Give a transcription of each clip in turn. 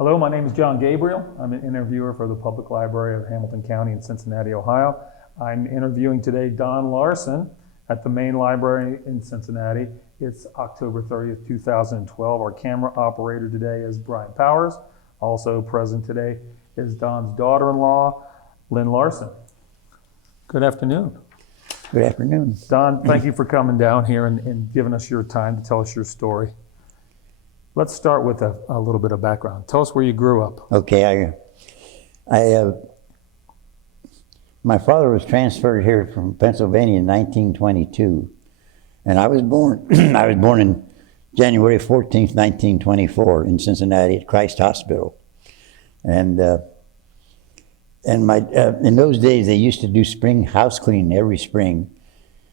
Hello, my name is John Gabriel. I'm an interviewer for the Public Library of Hamilton County in Cincinnati, Ohio. I'm interviewing today Don Larson at the main library in Cincinnati. It's October 30th, 2012. Our camera operator today is Brian Powers. Also present today is Don's daughter-in-law, Lynn Larson. Good afternoon. Good afternoon. Don, thank you for coming down here and giving us your time to tell us your story. Let's start with a little bit of background. Tell us where you grew up. Okay, my father was transferred here from Pennsylvania in 1922, and I was born. I was born in January 14th, 1924, in Cincinnati at Christ Hospital, and in those days they used to do spring house cleaning every spring,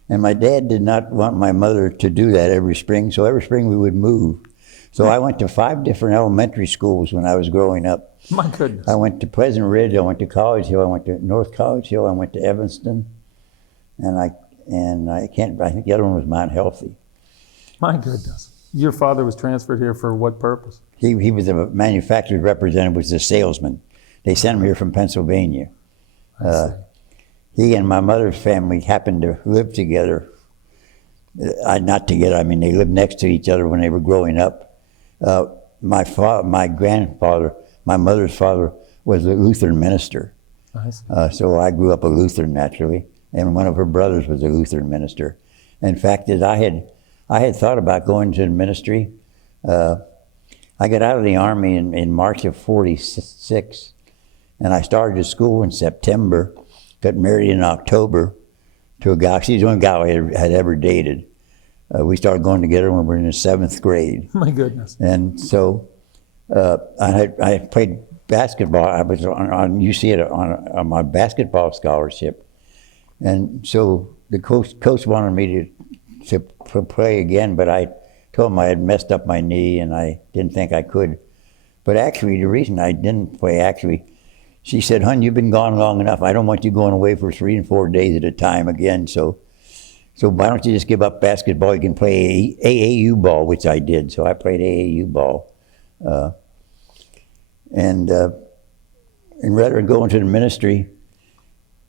and my dad did not want my mother to do that every spring, so every spring we would move. So I went to 5 different elementary schools when I was growing up. My goodness. I went to Pleasant Ridge, I went to College Hill, I went to North College Hill, I went to Evanston, and I think the other one was Mount Healthy. My goodness. Your father was transferred here for what purpose? He was a manufacturer's representative, was a salesman. They sent him here from Pennsylvania. He and my mother's family happened to live together. Not together, I mean, they lived next to each other when they were growing up. My grandfather, my mother's father, was a Lutheran minister. I see. So I grew up a Lutheran naturally, and one of her brothers was a Lutheran minister. In fact, I had thought about going to the ministry. I got out of the Army in March of '46, and I started school in September, got married in October to a guy. She's the only guy I had ever dated. We started going together when we were in the 7th grade. My goodness. And so I played basketball. I was on UC on my basketball scholarship. And so the coach wanted me to play again, but I told him I had messed up my knee and I didn't think I could. But actually, the reason I didn't play, she said, "Hon, you've been gone long enough. I don't want you going away for 3 and 4 days at a time again. So why don't you just give up basketball? You can play AAU ball," which I did. So I played AAU ball. And rather than going to the ministry,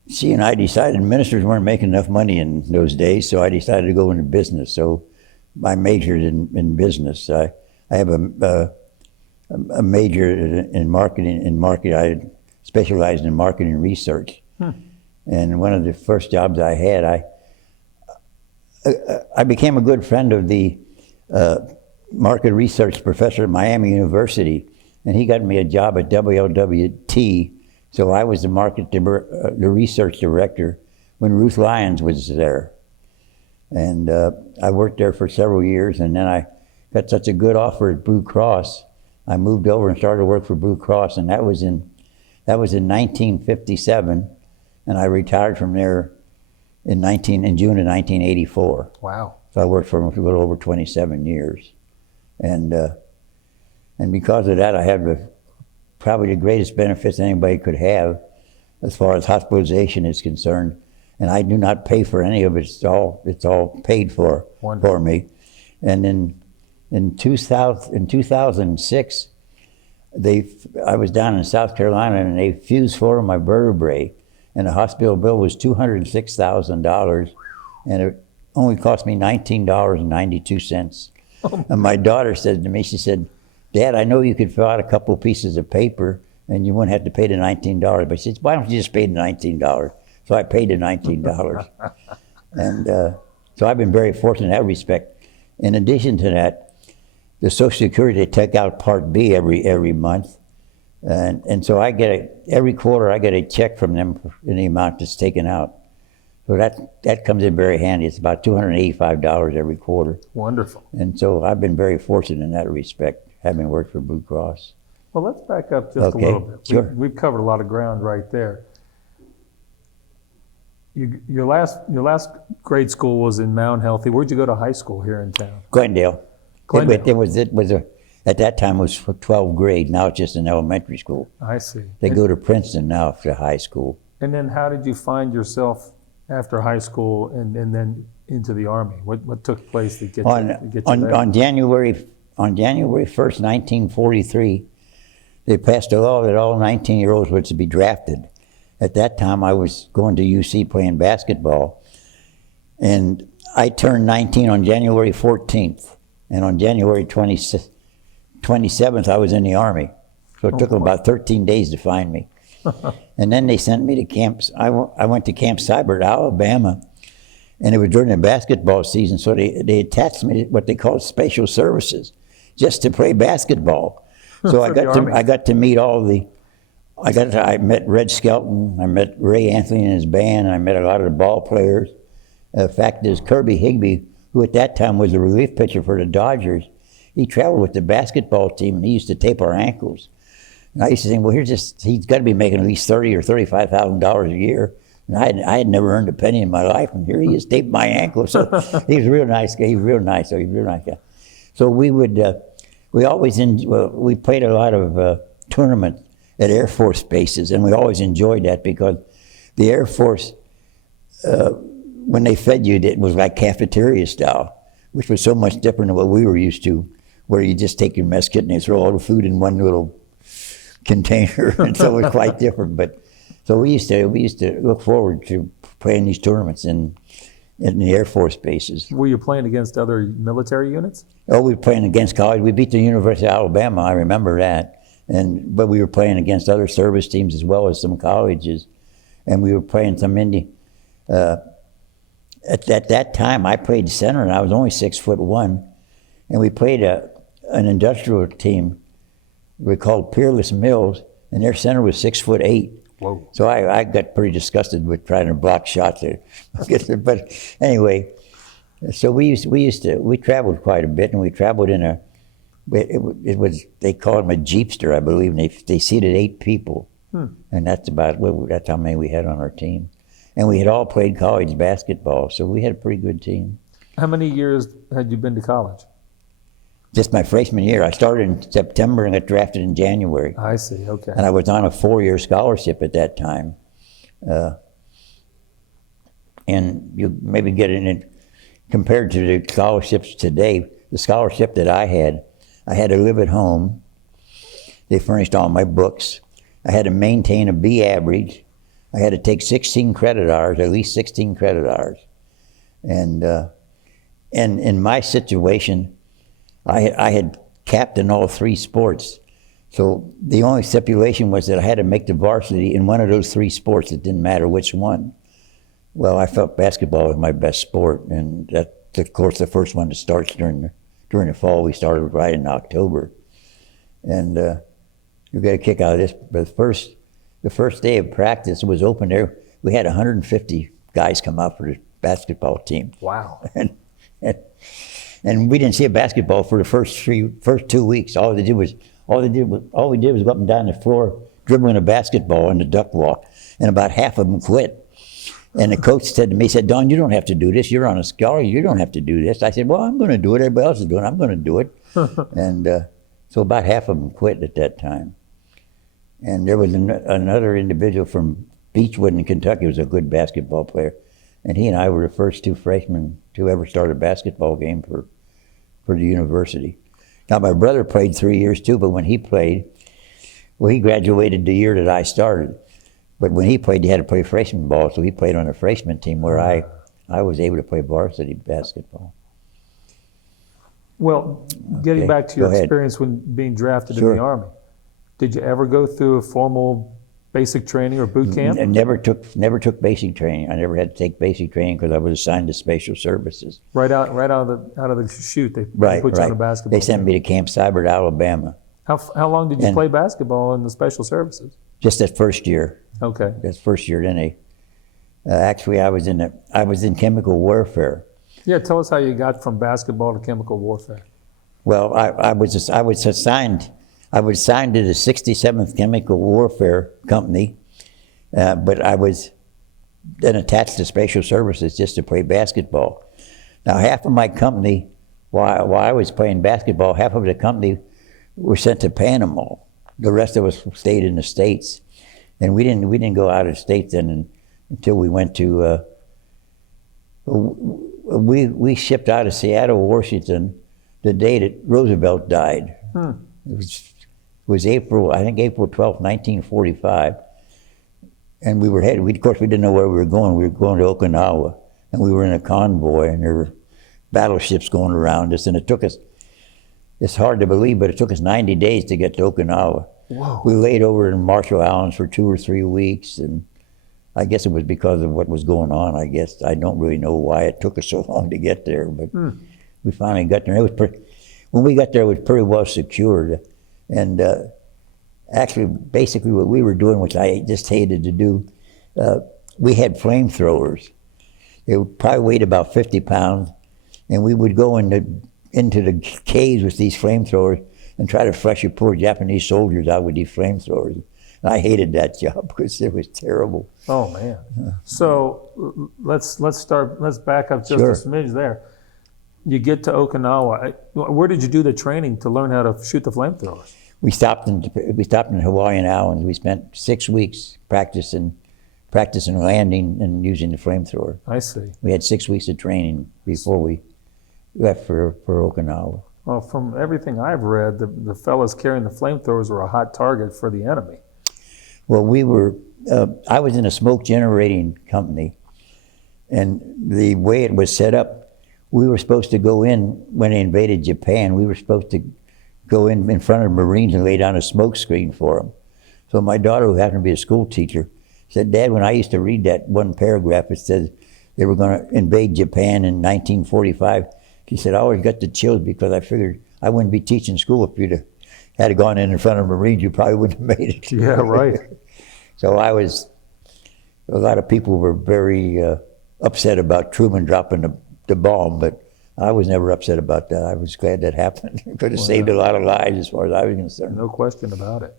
she and I decided ministers weren't making enough money in those days, so I decided to go into business. So I majored in business. I have a major in marketing. I specialized in marketing research. And one of the first jobs I had, I became a good friend of the market research professor at Miami University, and he got me a job at WLWT. So I was the research director when Ruth Lyons was there. And I worked there for several years, and then I got such a good offer at Blue Cross, I moved over and started to work for Blue Cross, and that was in 1957, and I retired from there in June of 1984. Wow. So I worked for them for a little over 27 years. And because of that, I had probably the greatest benefits anybody could have as far as hospitalization is concerned. And I do not pay for any of it. It's all paid for me. And in 2006, I was down in South Carolina, and they fused 4 of my vertebrae. And the hospital bill was $206,000, and it only cost me $19.92. And my daughter said to me, she said, "Dad, I know you could fill out a couple pieces of paper and you wouldn't have to pay the $19. But she said, "Why don't you just pay the $19? So I paid the $19. And so I've been very fortunate in that respect. In addition to that, the Social Security, they take out Part B every month. And so every quarter I get a check from them in the amount that's taken out. So that comes in very handy. It's about $285 every quarter. Wonderful. And so I've been very fortunate in that respect, having worked for Blue Cross. Well, let's back up just a little bit. Sure. We've covered a lot of ground right there. Your last grade school was in Mount Healthy. Where'd you go to high school here in town? Glendale. At that time it was for 12th grade. Now it's just an elementary school. I see. They go to Princeton now for high school. And then how did you find yourself after high school and then into the Army? What took place to get you there? On January 1st, 1943, they passed a law that all 19-year-olds were to be drafted. At that time, I was going to UC playing basketball. And I turned 19 on January 14th. And on January 27th, I was in the Army. So it took them about 13 days to find me. And then they sent me to camps. I went to Camp Sibert, Alabama. And it was during the basketball season. So they attached me to what they call special services, just to play basketball. So I got to meet all the, I met Red Skelton, I met Ray Anthony and his band, and I met a lot of the ball players. The fact is, Kirby Higbee, who at that time was the relief pitcher for the Dodgers, he traveled with the basketball team, and he used to tape our ankles. And I used to think, well, he's got to be making at least $30,000 or $35,000 a year. And I had never earned a penny in my life, and here he is taping my ankles. So he was a real nice guy. He was real nice. So he was a real nice guy. So we played a lot of tournaments at Air Force bases, and we always enjoyed that because the Air Force, when they fed you, it was like cafeteria style, which was so much different than what we were used to, where you just take your mess kit and they throw all the food in one little container, and so it was quite different. But so we used to look forward to playing these tournaments in the Air Force bases. Were you playing against other military units? Oh, we were playing against college. We beat the University of Alabama. I remember that. But we were playing against other service teams as well as some colleges, and we were playing some at that time, I played center, and I was only 6'1", and we played an industrial team we called Peerless Mills, and their center was 6'8". Whoa! So I got pretty disgusted with trying to block shots there. But anyway, so we traveled quite a bit, and we traveled in they called them a Jeepster, I believe, and they seated 8 people, and that's how many we had on our team. And we had all played college basketball, so we had a pretty good team. How many years had you been to college? Just my freshman year. I started in September and got drafted in January. I see, okay. And I was on a 4-year scholarship at that time. And you maybe get it compared to the scholarships today, the scholarship that I had to live at home. They furnished all my books. I had to maintain a B average. I had to take 16 credit hours, at least 16 credit hours. And in my situation, I had captained all 3 sports. So the only stipulation was that I had to make the varsity in one of those 3 sports. It didn't matter which one. Well, I felt basketball was my best sport, and that's, of course, the first one that starts during the fall. We started right in October. And you get a kick out of this. But the first day of practice was open there. We had 150 guys come out for the basketball team. Wow. And we didn't see a basketball for the first 2 weeks. All we did was go up and down the floor dribbling a basketball in the duck walk, and about half of them quit. And the coach said to me, he said, "Don, you don't have to do this. You're on a scholarship. You don't have to do this." I said, "Well, I'm going to do it. Everybody else is doing it. I'm going to do it." And so about half of them quit at that time. And there was another individual from Beechwood in Kentucky who was a good basketball player. And he and I were the first 2 freshmen to ever start a basketball game for the university. Now, my brother played 3 years too, but when he played, well, he graduated the year that I started. But when he played, he had to play freshman ball, so he played on a freshman team where I was able to play varsity basketball. Well, getting back to your experience when being drafted in the Army, did you ever go through a formal basic training or boot camp? I never took basic training. I never had to take basic training because I was assigned to special services. Right out of the chute, they put you on a basketball They sent me to Camp Sibert, Alabama. How long did you play basketball in the special services? Just that first year. Okay. That first year. Then actually I was in chemical warfare. Yeah, tell us how you got from basketball to chemical warfare. Well, I was assigned to the 67th Chemical Warfare Company, but I was then attached to Special Services just to play basketball. Now, half of my company, while I was playing basketball, half of the company were sent to Panama. The rest of us stayed in the States, and we didn't go out of the States then until we went to. We shipped out of Seattle, Washington, the day that Roosevelt died. It was April, I think April 12th, 1945. And we were headed, of course we didn't know where we were going. We were going to Okinawa. And we were in a convoy, and there were battleships going around us. And it took us, it's hard to believe, but it took us 90 days to get to Okinawa. Whoa. We laid over in Marshall Islands for 2 or 3 weeks. And I guess it was because of what was going on. I guess I don't really know why it took us so long to get there, but we finally got there. And it was when we got there, it was pretty well secured. And actually, basically what we were doing, which I just hated to do, we had flamethrowers. They probably weighed about 50 pounds, and we would go into the caves with these flamethrowers and try to flush your poor Japanese soldiers out with these flamethrowers. And I hated that job because it was terrible. Oh man! So let's back up just Sure. a smidge there. You get to Okinawa. Where did you do the training to learn how to shoot the flamethrowers? We stopped in Hawaiian Islands. We spent 6 weeks practicing landing and using the flamethrower. I see. We had 6 weeks of training before we left for Okinawa. Well, from everything I've read, the fellas carrying the flamethrowers were a hot target for the enemy. Well, I was in a smoke generating company, and the way it was set up, we were supposed to go in when they invaded Japan. We were supposed to go in front of Marines and lay down a smoke screen for them. So my daughter, who happened to be a school teacher, said, "Dad, when I used to read that one paragraph, it says they were going to invade Japan in 1945. She said, I always got the chills because I figured I wouldn't be teaching school if you'd had gone in front of Marines. You probably wouldn't have made it." Yeah, right. So a lot of people were very upset about Truman dropping the bomb, but I was never upset about that. I was glad that happened. It could have saved a lot of lives as far as I was concerned. No question about it.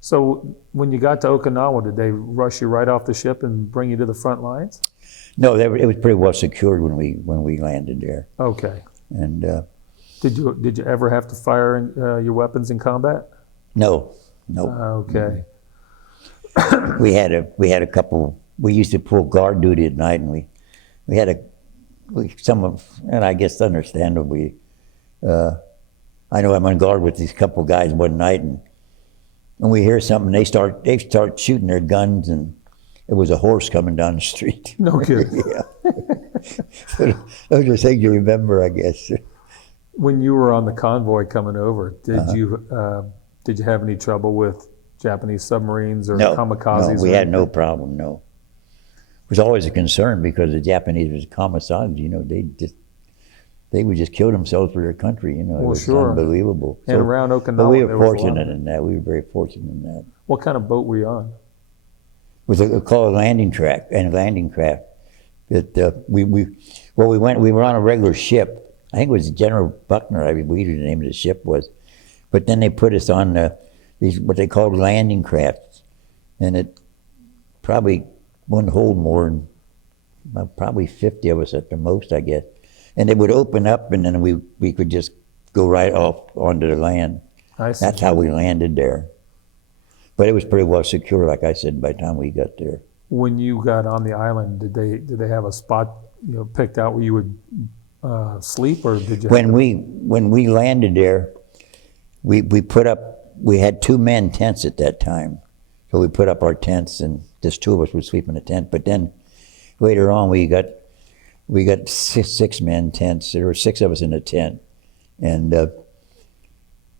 So when you got to Okinawa, did they rush you right off the ship and bring you to the front lines? No, it was pretty well secured when we landed there. Okay. And Did you ever have to fire your weapons in combat? no. Okay. We had a couple. We used to pull guard duty at night, and we had and I guess understandably, I know I'm on guard with these couple guys one night, and we hear something. They start shooting their guns, and it was a horse coming down the street. No kidding. Yeah. Those are things you remember, I guess. When you were on the convoy coming over, did you have any trouble with Japanese submarines or kamikazes? No, we had no problem. No, it was always a concern because the Japanese was kamikazes. You know, they would just kill themselves for their country. You know, it was unbelievable. And around Okinawa, but we were fortunate in that. We were very fortunate in that. What kind of boat were you on? It was called a landing craft. That we were on a regular ship. I think it was General Buckner, I believe the name of the ship was. But then they put us on these what they called landing crafts, and it probably wouldn't hold more than probably 50 of us at the most, I guess. And they would open up, and then we could just go right off onto the land. I see. That's how we landed there. But it was pretty well secure, like I said, by the time we got there. When you got on the island, did they have a spot picked out where you would sleep, or did you? When we landed there, we had 2-man tents at that time, so we put up our tents, and just 2 of us would sleep in a tent. But then later on, we got 6-man tents. There were 6 of us in a tent, and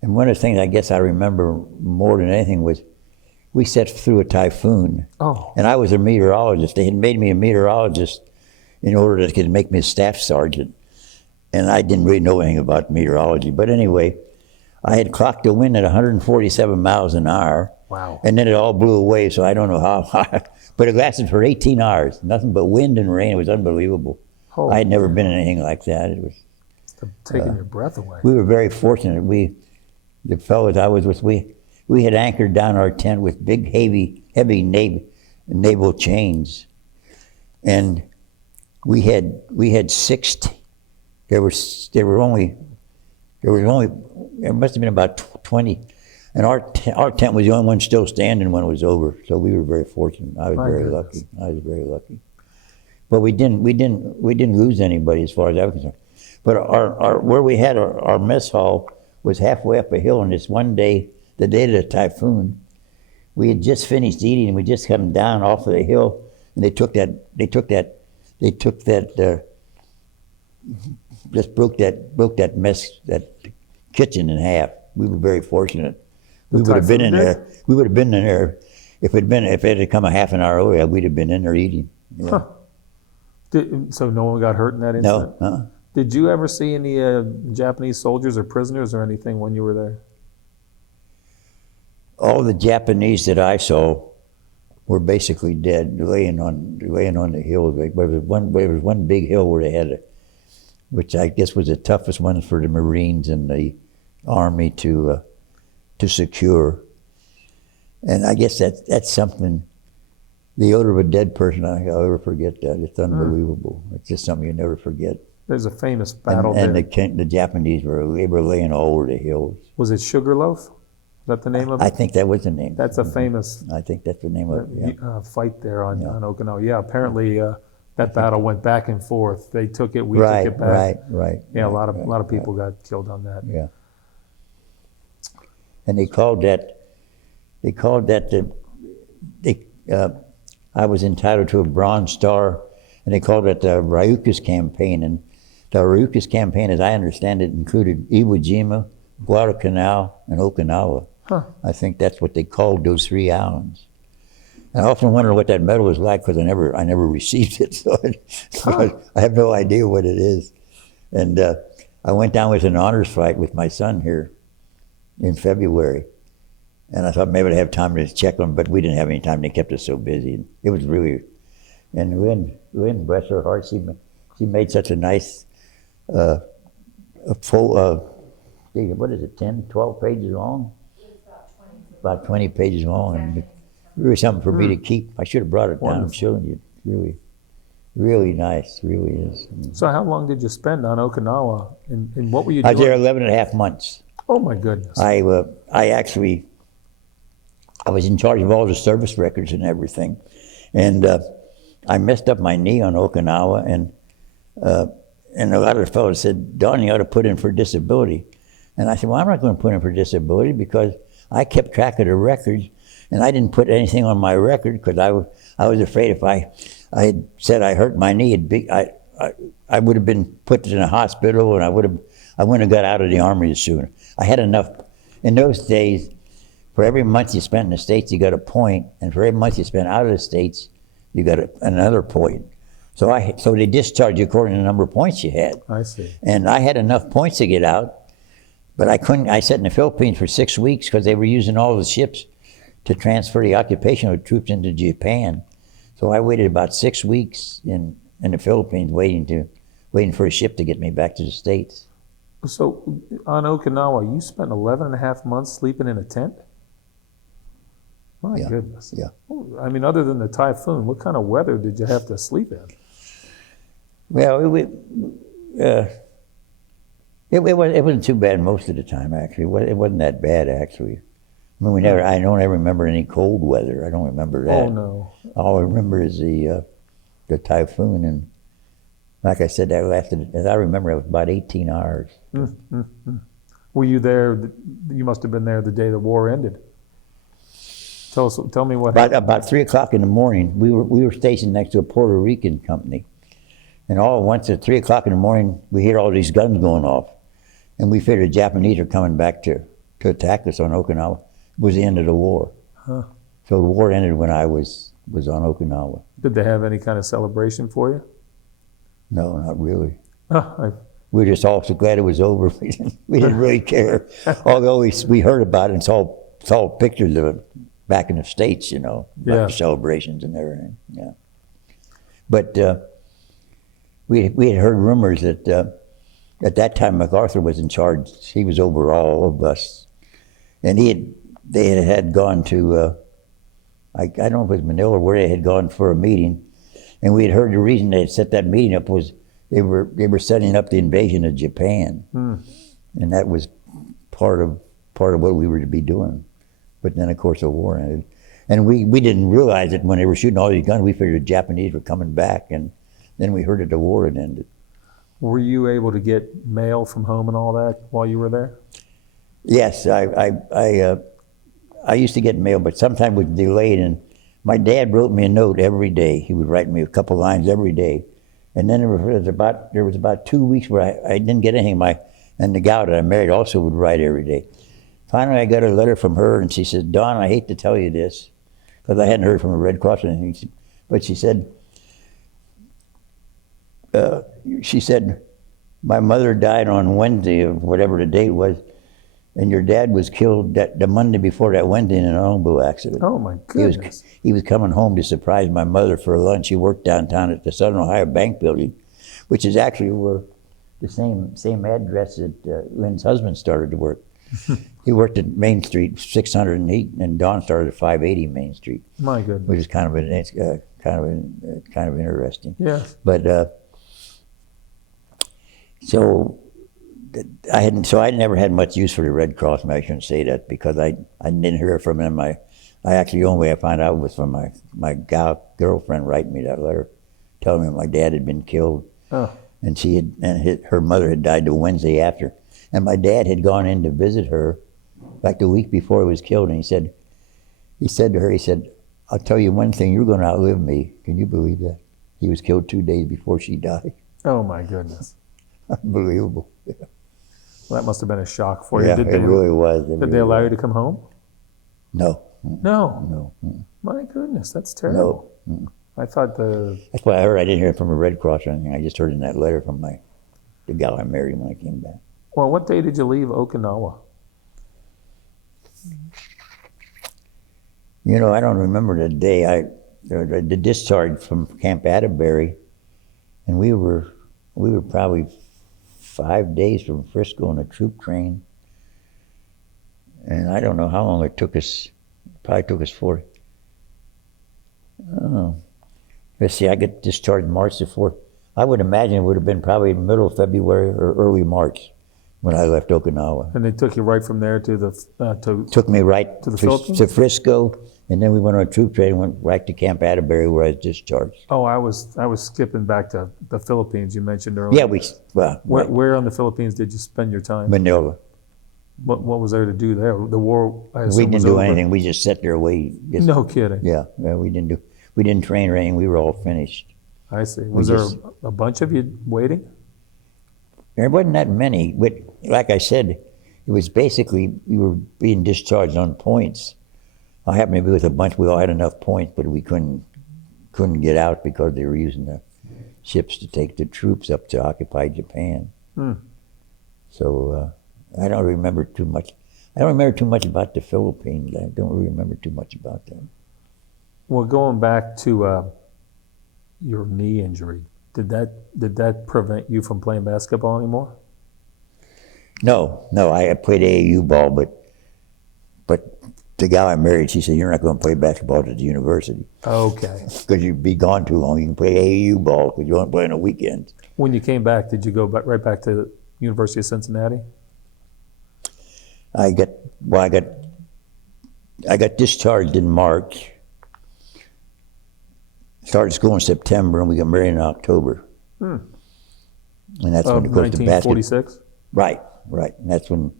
one of the things I guess I remember more than anything was we set through a typhoon. Oh. And I was a meteorologist. They had made me a meteorologist in order to make me a staff sergeant. And I didn't really know anything about meteorology. But anyway, I had clocked the wind at 147 miles an hour. Wow. And then it all blew away, so I don't know how high. But it lasted for 18 hours. Nothing but wind and rain. It was unbelievable. Holy I had never been in anything like that. It was taking your breath away. We were very fortunate. The fellows I was with, we had anchored down our tent with big, heavy naval chains, and we had 60. There must have been about 20, and our tent was the only one still standing when it was over. So we were very fortunate. I was very lucky. But we didn't lose anybody as far as I was concerned. But where we had our mess hall was halfway up a hill, and this one day the day of the typhoon, we had just finished eating and we just come down off of the hill, and they took that just broke that kitchen in half. We were very fortunate. We would have been in there. We would have been in there if it had come a half an hour earlier. We'd have been in there eating. Yeah. Huh. So no one got hurt in that incident? No. Did you ever see any Japanese soldiers or prisoners or anything when you were there? All the Japanese that I saw were basically dead, laying on the hill. There was one big hill where they had which I guess was the toughest one for the Marines and the Army to secure. And I guess that's something. The odor of a dead person, I'll never forget that. It's unbelievable. It's just something you never forget. There's a famous battle and there. the Japanese were laying all over the hills. Was it Sugarloaf? Is that the name of it? I think that was the name. That's a famous I think that's the name of it, yeah. Fight there on Okinawa. Yeah, apparently that battle went back and forth. They took it, we took it back. Right. Yeah, a lot of people got killed on that. Yeah. And they called that I was entitled to a Bronze Star, and they called it the Ryuka's Campaign. And the Ryuka's Campaign, as I understand it, included Iwo Jima, Guadalcanal, and Okinawa. Huh. I think that's what they called those 3 islands. And I often wonder what that medal was like because I never received it, so I have no idea what it is. And I went down with an honors flight with my son here in February, and I thought maybe I'd have time to check them, but we didn't have any time. They kept us so busy. It was really, and Lynn, bless her heart, she made such a nice, what is it, 10, 12 pages long? About 20 pages long, and really something for me to keep. I should have brought it down and shown you. Really, really nice, really is. So how long did you spend on Okinawa, and what were you doing? I was there 11 and a half months. Oh my goodness. I was in charge of all the service records and everything, and I messed up my knee on Okinawa, and a lot of the fellows said, "Don, you ought to put in for disability," and I said, "Well, I'm not going to put in for disability because I kept track of the records, and I didn't put anything on my record because I was afraid if I had said I hurt my knee, I would have been put in a hospital, and I wouldn't have got out of the Army as soon. I had enough. In those days, for every month you spent in the States, you got a point, and for every month you spent out of the States, you got another point. So they discharged you according to the number of points you had. I see. And I had enough points to get out, but I couldn't. I sat in the Philippines for 6 weeks because they were using all the ships to transfer the occupational troops into Japan. So I waited about 6 weeks in the Philippines waiting for a ship to get me back to the States. So on Okinawa, you spent 11 and a half months sleeping in a tent? My goodness. Yeah. I mean, other than the typhoon, what kind of weather did you have to sleep in? Well, it wasn't too bad most of the time, actually. It wasn't that bad, actually. I mean, I don't ever remember any cold weather. I don't remember that. Oh, no. All I remember is the typhoon, and like I said, that lasted, as I remember, it was about 18 hours. Were you there? You must have been there the day the war ended. Tell me what happened. About 3 o'clock in the morning, we were stationed next to a Puerto Rican company, and all at once at 3 o'clock in the morning, we hear all these guns going off, and we figured the Japanese are coming back to attack us on Okinawa. It was the end of the war. Huh. So the war ended when I was on Okinawa. Did they have any kind of celebration for you? No, not really. Oh, We were just all so glad it was over. We didn't really care. Although we heard about it and saw pictures of it back in the States, about the celebrations and everything. Yeah. But we had heard rumors that at that time MacArthur was in charge. He was over all of us, and they had gone to I don't know if it was Manila or where they had gone for a meeting, and we had heard the reason they had set that meeting up was they were setting up the invasion of Japan, and that was part of what we were to be doing. But then, of course, the war ended, and we didn't realize it when they were shooting all these guns. We figured the Japanese were coming back, and then we heard that the war had ended. Were you able to get mail from home and all that while you were there? Yes, I used to get mail, but sometimes it was delayed. And my dad wrote me a note every day. He would write me a couple lines every day. And then there was about 2 weeks where I didn't get anything. And the gal that I married also would write every day. Finally, I got a letter from her, and she said, Don, I hate to tell you this, because I hadn't heard from the Red Cross or anything. But she said, my mother died on Wednesday, or whatever the date was, and your dad was killed the Monday before that Wednesday in an automobile accident. Oh, my goodness. He was coming home to surprise my mother for lunch. He worked downtown at the Southern Ohio Bank Building, which is actually where the same address that Lynn's husband started to work. He worked at Main Street, 608, and Don started at 580 Main Street. My goodness. Which is kind of interesting. Yeah. But so I never had much use for the Red Cross. I shouldn't say that because I didn't hear from them. I actually, the only way I found out was from my girlfriend writing me that letter, telling me my dad had been killed, and her mother had died the Wednesday after, and my dad had gone in to visit her, like the week before he was killed, and he said to her, I'll tell you one thing, you're going to outlive me. Can you believe that? He was killed 2 days before she died. Oh, my goodness. Unbelievable. Well, that must have been a shock for you. Yeah, it really was. Did they allow you to come home? No. No. No. My goodness, that's terrible. No. I thought That's what I heard. I didn't hear it from a Red Cross or anything. I just heard in that letter from the gal I married when I came back. Well, what day did you leave Okinawa? You know, I don't remember the day. The discharge from Camp Atterbury, and we were probably 5 days from Frisco on a troop train, and I don't know how long it took us. Probably took us 4. Let's see. I get discharged March the 4th. I would imagine it would have been probably in the middle of February or early March when I left Okinawa. And they took you right from there to the Took me right to the Philippines? to Frisco, and then we went on a troop train and went right to Camp Atterbury where I was discharged. Oh, I was skipping back to the Philippines you mentioned earlier. Yeah, Where on the Philippines did you spend your time? Manila. What was there to do there? The war, I assume, We didn't was do over. anything. We just sat there waiting. No kidding. Yeah, we didn't train or anything. We were all finished. I see. Was there a bunch of you waiting? There wasn't that many. But like I said, it was basically we were being discharged on points. I happened to be with a bunch. We all had enough points, but we couldn't get out because they were using the ships to take the troops up to occupy Japan. So I don't remember too much. I don't remember too much about the Philippines. I don't really remember too much about them. Well, going back to your knee injury, did that prevent you from playing basketball anymore? No. I played AAU ball, but the gal I married, she said, you're not going to play basketball at the university. Okay. Because you'd be gone too long. You can play AAU ball because you don't play on the weekends. When you came back, did you go right back to the University of Cincinnati? I got discharged in March. Started school in September, and we got married in October. And that's when, of course, the basketball. 1946? Right. And that's when,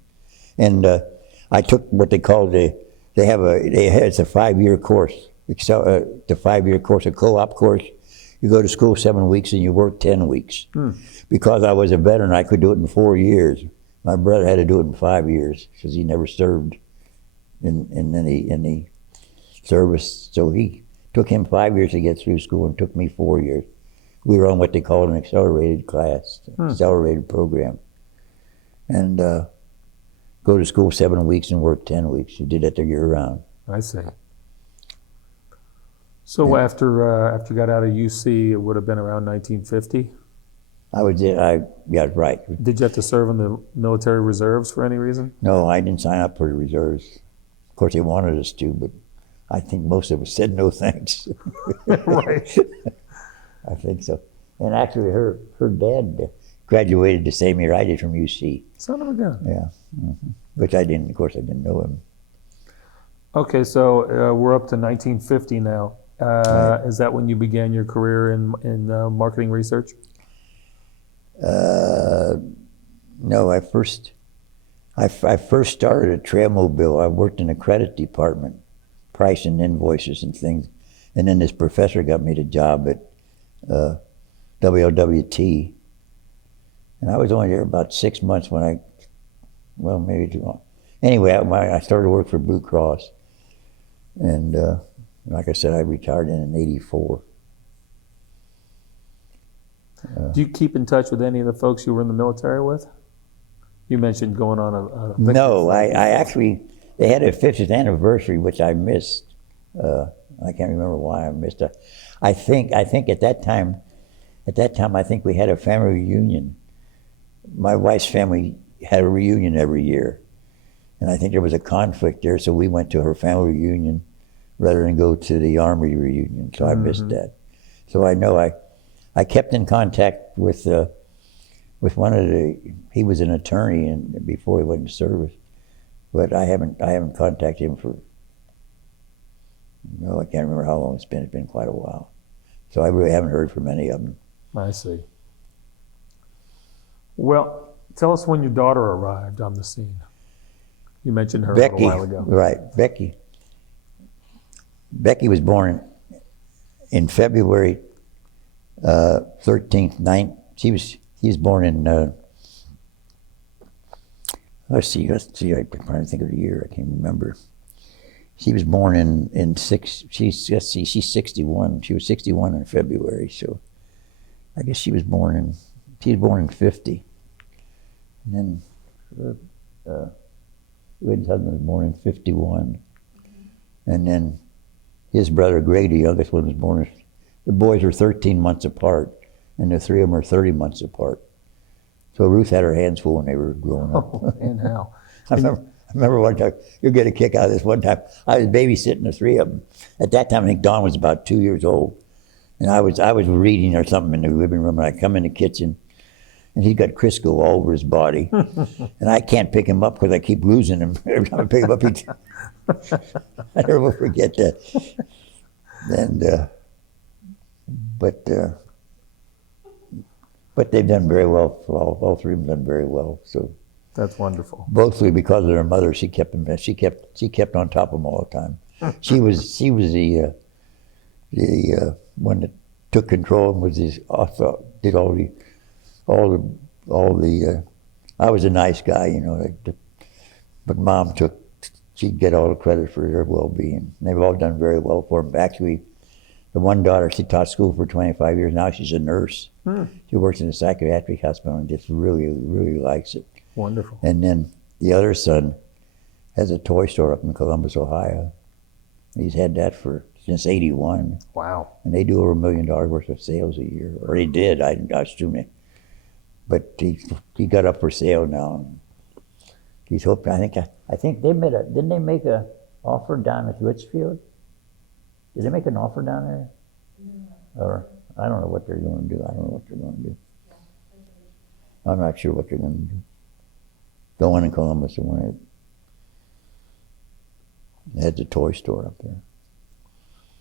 and I took what they call it's a 5-year course. It's a 5-year course, a co-op course. You go to school 7 weeks and you work 10 weeks. Because I was a veteran, I could do it in 4 years. My brother had to do it in 5 years because he never served in any service. So he took him 5 years to get through school and took me 4 years. We were on what they call an accelerated class, accelerated program. And go to school 7 weeks and work 10 weeks. You did that the year round. I see. So after you got out of UC, it would have been around 1950? Yeah, right. Did you have to serve in the military reserves for any reason? No, I didn't sign up for the reserves. Of course, they wanted us to, but I think most of us said no thanks. Right. I think so. And actually, her dad graduated the same year I did from UC. Son of a gun. Yeah. Which I didn't, of course, I didn't know him. Okay, so we're up to 1950 now. Right. Is that when you began your career in marketing research? No, I I first started at Trailmobile. I worked in the credit department, pricing invoices and things. And then this professor got me the job at WLWT. And I was only there about 6 months when well, maybe too long. Anyway, I started to work for Blue Cross. And like I said, I retired in '84. Do you keep in touch with any of the folks you were in the military with? You mentioned going on a victory No, flight. I actually, they had a 50th anniversary, which I missed. I can't remember why I missed it. I think at that time, I think we had a family reunion. My wife's family had a reunion every year. And I think there was a conflict there, so we went to her family reunion rather than go to the Army reunion. So I missed that. So I know I kept in contact with one of he was an attorney and before he went into service, but I haven't contacted him for, no, I can't remember how long it's been. It's been quite a while. So I really haven't heard from any of them. I see. Well, tell us when your daughter arrived on the scene. You mentioned her Becky, a little while ago. Right, Becky. Becky was born in February 13th. She was born in. Let's see. I'm trying to think of the year. I can't remember. She was born in six. She's 61. She was 61 in February. So I guess she was born in 50. And then Lynn's husband was born in 51. And then his brother Greg, the youngest one, was born. The boys are 13 months apart, and the three of them are 30 months apart. So Ruth had her hands full when they were growing up. Oh, and how? I remember one time, you'll get a kick out of this. One time, I was babysitting the three of them. At that time, I think Dawn was about 2 years old. And I was reading or something in the living room, and I come in the kitchen, and he's got Crisco all over his body. And I can't pick him up because I keep losing him. Every time I pick him up, I never forget that. And, but they've done very well. All three of them done very well. So That's wonderful. mostly because of their mother, she kept on top of them all the time. She was the one that took control and was did all the. I was a nice guy, you know, but Mom she'd get all the credit for their well-being. They've all done very well for them. Actually, the one daughter, she taught school for 25 years. Now she's a nurse. She works in a psychiatric hospital and just really, really likes it. Wonderful. And then the other son has a toy store up in Columbus, Ohio. He's had that since '81. Wow. And they do over $1 million worth of sales a year, or they did. I assume it. But he got up for sale now. And he's hoping. I think they didn't they make an offer down at Litchfield? Did they make an offer down there? No. Or I don't know what they're going to do. I don't know what they're going to do. I'm not sure what they're going to do. The one in Columbus, the one that had the toy store up there.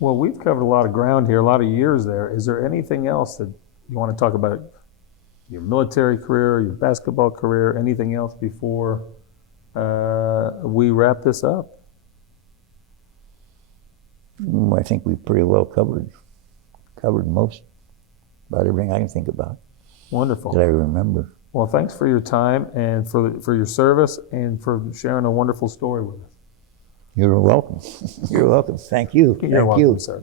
Well, we've covered a lot of ground here, a lot of years there. Is there anything else that you want to talk about? Your military career, your basketball career, anything else before we wrap this up? I think we pretty well covered most, about everything I can think about. Wonderful. That I remember. Well, thanks for your time and for your service and for sharing a wonderful story with us. You're welcome. You're welcome. Thank you. You're Thank welcome, you. sir.